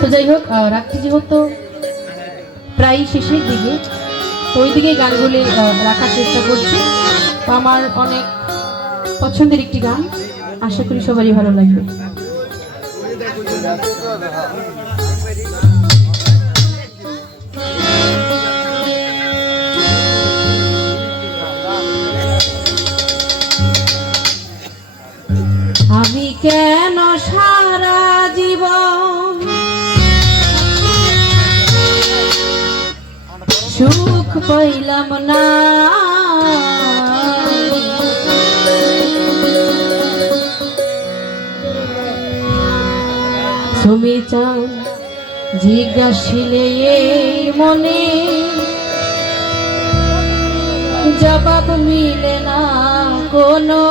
তো যাই হোক রাখছি যেহেতু প্রায় শেষের দিকে। তো ওই দিকে গানগুলি রাখার চেষ্টা করছি। আমার অনেক পছন্দের একটি গান। আশা করি সবারই ভালো লাগবে। আমি কেন সা সুখ পাইলাম না। তুমি চাও জিজ্ঞাসিলে মনে জবাব মিলে না কোনো।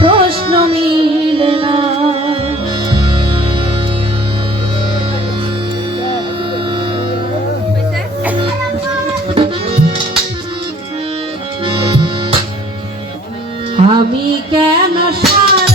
প্রশ্ন মিলে না। আমি কেন সারা